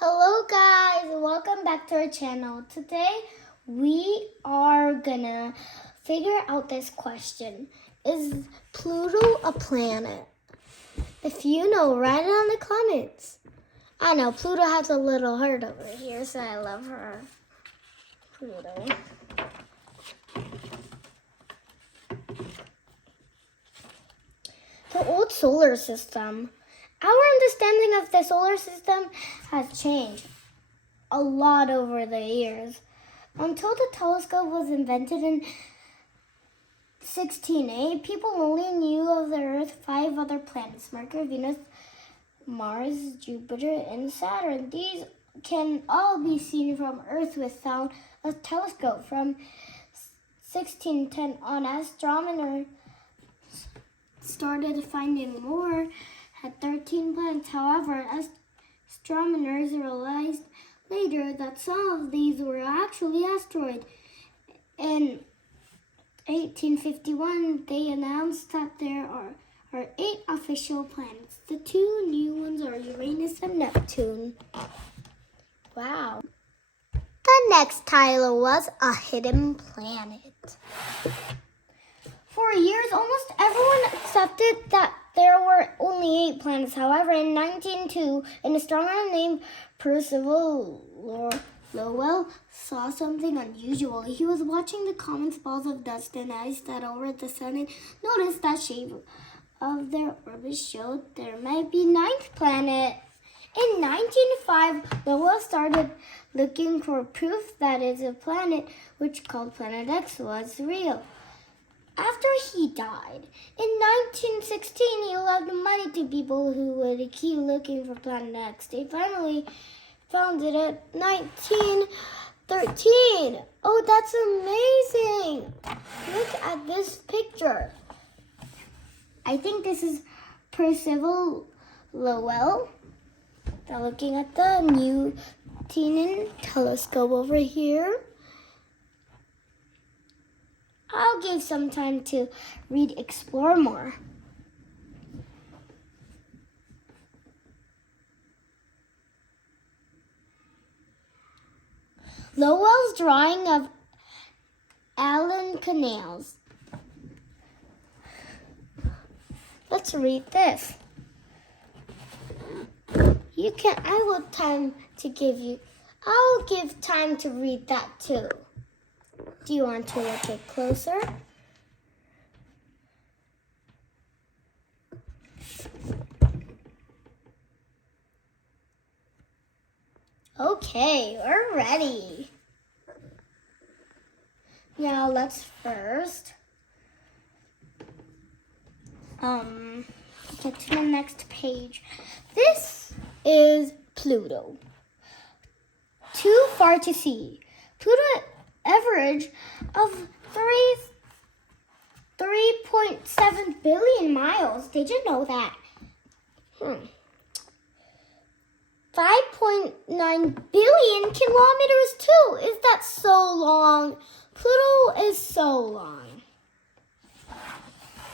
Hello guys, welcome back to our channel. Today we are gonna figure out this question. Is Pluto a planet? If you know, write it in the comments. I know Pluto has a little heart over here, so I love her. Pluto. The old solar system. Our understanding of the solar system has changed a lot over the years. Until the telescope was invented in 1608, people only knew of the Earth 5 other planets: Mercury, Venus, Mars, Jupiter, and Saturn. These can all be seen from Earth without a telescope. From 1610 on, astronomers started finding more, had 13 planets. However, astronomers realized later that some of these were actually asteroids. In 1851, they announced that there are 8 official planets. The 2 new ones are Uranus and Neptune. Wow. The next title was A Hidden Planet. For years, almost everyone accepted that there were only 8 planets. However, in 1902, an astronomer named Percival Lowell saw something unusual. He was watching the comet balls of dust and ice that orbit the sun and noticed that shape of their orbit showed there might be 9th planet. In 1905, Lowell started looking for proof that a planet, which called Planet X, was real. After he died, in 1916, he left money to people who would keep looking for Planet X. They finally found it at 1913. Oh, that's amazing! Look at this picture. I think this is Percival Lowell. They're looking at the Newtonian telescope over here. I'll give some time to explore more. Lowell's drawing of Allen canals. Let's read this. I'll give time to read that too. Do you want to look it closer? Okay, we're ready. Now let's first get to the next page. This is Pluto. Too far to see. Pluto average of 3.7 billion miles. Did you know that? 5.9 billion kilometers too. Is that so long? Pluto is so long.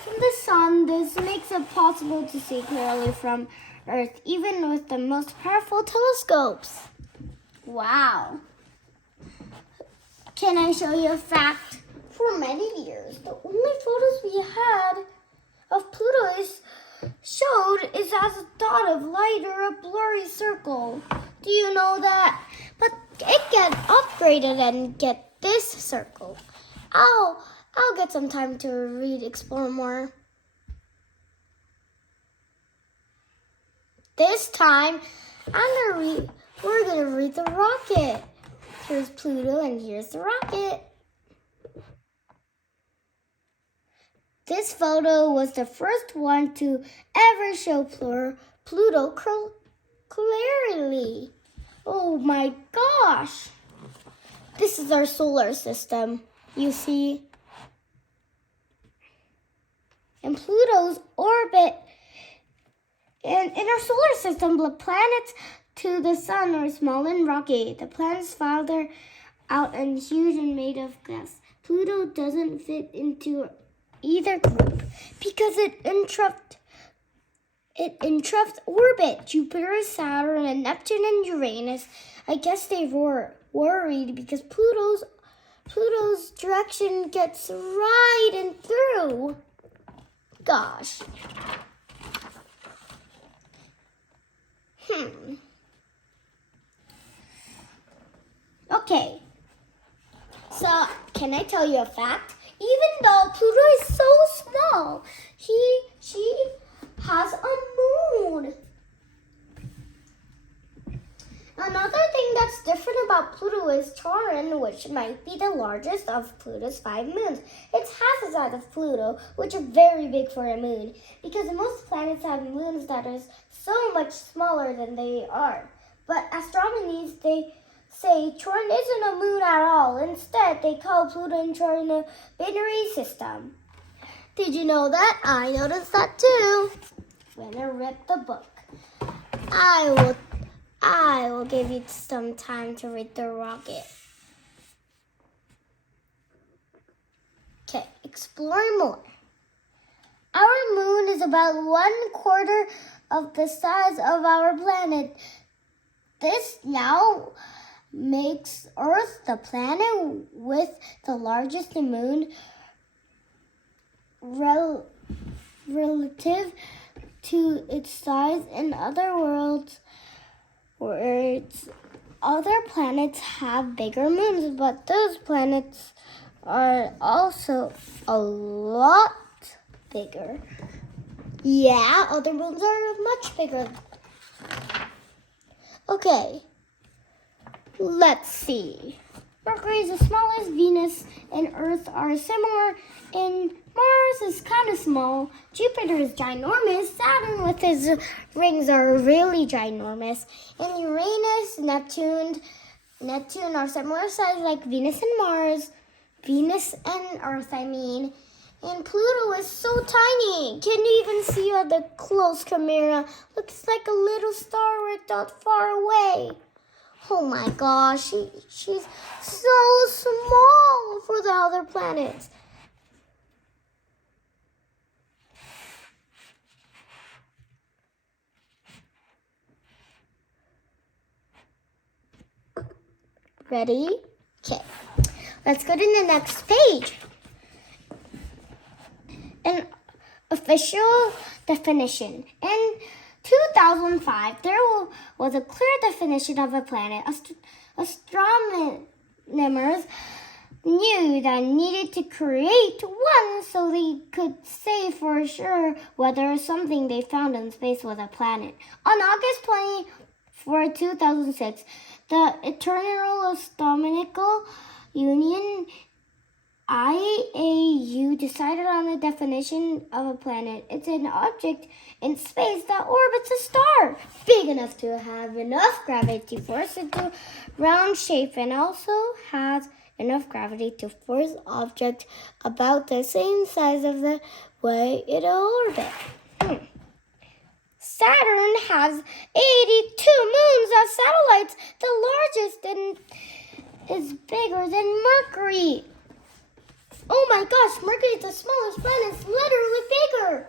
From the sun, this makes it possible to see clearly from Earth, even with the most powerful telescopes. Wow. Can I show you a fact? For many years, the only photos we had of Pluto is as a dot of light or a blurry circle. Do you know that? But it gets upgraded and get this circle. I'll get some time to explore more. This time, we're gonna read the rocket. Here's Pluto and here's the rocket. This photo was the first one to ever show Pluto clearly. Oh my gosh! This is our solar system, you see. And Pluto's orbit. And in our solar system, the planets to the sun are small and rocky. The planets farther out and huge and made of gas. Pluto doesn't fit into either group because it interrupts interrupts orbit. Jupiter, Saturn, and Neptune and Uranus. I guess they were worried because Pluto's direction gets right and through. Gosh. Okay. So, can I tell you a fact? Even though Pluto is so small, she has a moon. Another thing that's different about Pluto is Charon, which might be the largest of Pluto's 5 moons. It's half the size of Pluto, which is very big for a moon, because most planets have moons that are so much smaller than they are. But astronomers, they say Charon isn't a moon at all. Instead, they call Pluto and Charon a binary system. Did you know that? I noticed that too. When I read the book. I will give you some time to read the rocket. Okay, explore more. Our moon is about 1/4 of the size of our planet. This now makes Earth the planet with the largest moon relative to its size. In other words, where other planets have bigger moons, but those planets are also a lot bigger. Yeah, other moons are much bigger. Okay, let's see. Mercury is the smallest, Venus and Earth are similar, and Mars is kind of small. Jupiter is ginormous. Saturn with his rings are really ginormous. And Uranus, Neptune are similar size like Venus and Mars. Venus and Earth, I mean. And Pluto is so tiny. Can you even see her the close camera? Looks like a little star right out far away. Oh my gosh, she's so small for the other planets. Ready? Okay, let's go to the next page. An official definition. In 2005, there was a clear definition of a planet. Astronomers knew that needed to create one so they could say for sure whether something they found in space was a planet. On August 24, 2006, the International Astronomical Union IAU decided on the definition of a planet. It's an object in space that orbits a star, big enough to have enough gravity to force it to round shape, and also has enough gravity to force object about the same size of the way it'll orbit. Saturn has 82 moons as satellites. The largest is bigger than Mercury. Oh my gosh, Mercury is the smallest planet. It's literally bigger.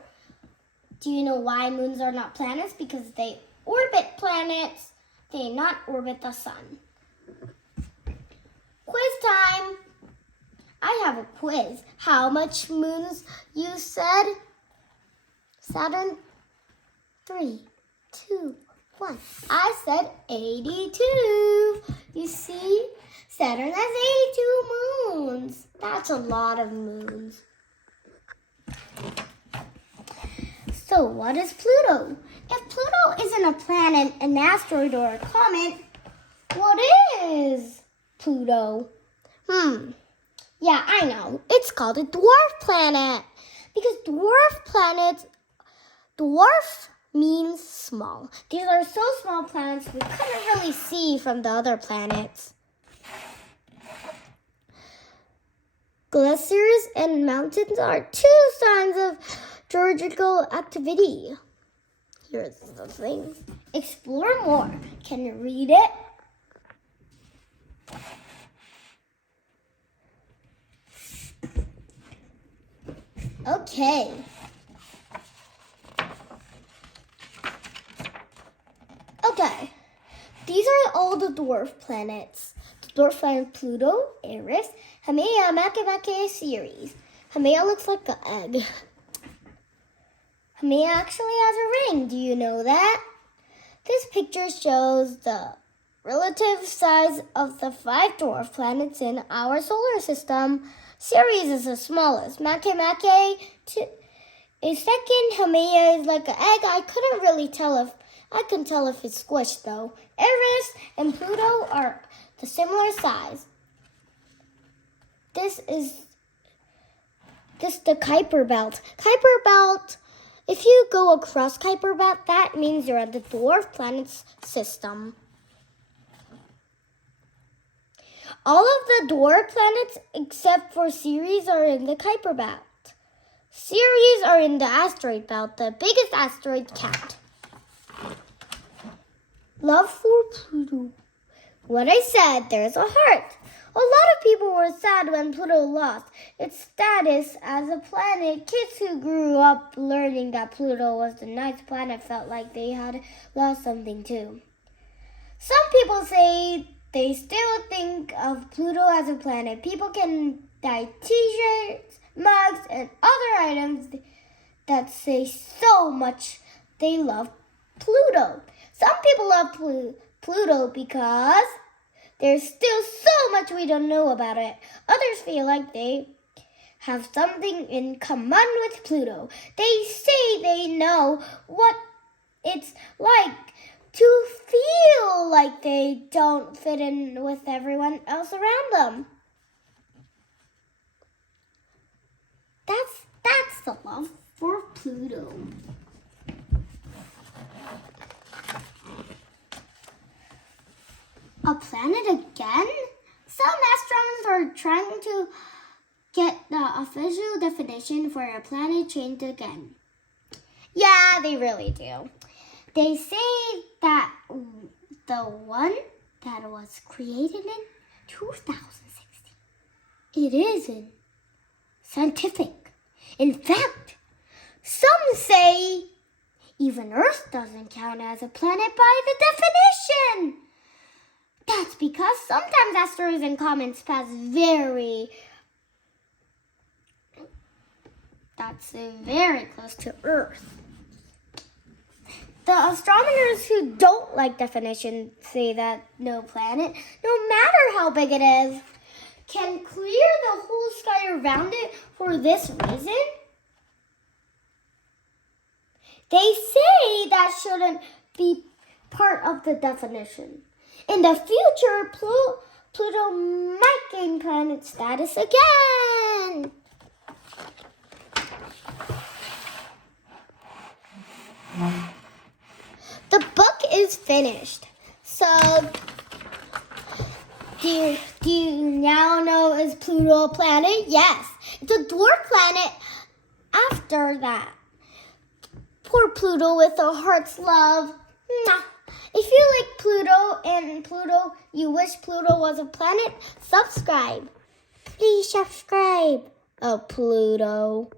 Do you know why moons are not planets? Because they orbit planets. They not orbit the sun. Quiz time. I have a quiz. How much moons you said? Saturn? 3, 2, 1. I said 82. You see? Saturn has 82 moons. That's a lot of moons. So what is Pluto? If Pluto isn't a planet, an asteroid, or a comet, what is Pluto? Yeah, I know. It's called a dwarf planet. Because dwarf means small. These are so small planets we couldn't really see from the other planets. Glaciers and mountains are 2 signs of geological activity. Here's the thing. Explore more. Can you read it? Okay. Okay. These are all the dwarf planets. The dwarf planet Pluto, Eris, Haumea, Makemake, Ceres. Haumea looks like an egg. Haumea actually has a ring. Do you know that? This picture shows the relative size of the 5 dwarf planets in our solar system. Ceres is the smallest. Makemake is second. Haumea is like an egg. I can tell if it's squished though. Eris and Pluto are the similar size. This is the Kuiper Belt. Kuiper Belt, if you go across Kuiper Belt, that means you're at the dwarf planets system. All of the dwarf planets except for Ceres are in the Kuiper Belt. Ceres are in the asteroid belt, the biggest asteroid count. Love for Pluto. What I said, there's a heart. A lot of people were sad when Pluto lost its status as a planet. Kids who grew up learning that Pluto was a nice planet felt like they had lost something too. Some people say they still think of Pluto as a planet. People can buy t-shirts, mugs, and other items that say so much they love Pluto. Some people love Pluto because there's still so much we don't know about it. Others feel like they have something in common with Pluto. They say they know what it's like to feel like they don't fit in with everyone else around them. That's the love for Pluto. A planet again? Some astronomers are trying to get the official definition for a planet changed again. Yeah, they really do. They say that the one that was created in 2016, it isn't scientific. In fact, some say even Earth doesn't count as a planet by the definition. That's because sometimes asteroids and comets pass very close to Earth. The astronomers who don't like definition say that no planet, no matter how big it is, can clear the whole sky around it for this reason. They say that shouldn't be part of the definition. In the future, Pluto might gain planet status again. The book is finished. So, do you now know, is Pluto a planet? Yes. It's a dwarf planet after that. Poor Pluto with a heart's love. Nah. If you like Pluto and you wish Pluto was a planet, subscribe. Please subscribe. Oh, Pluto.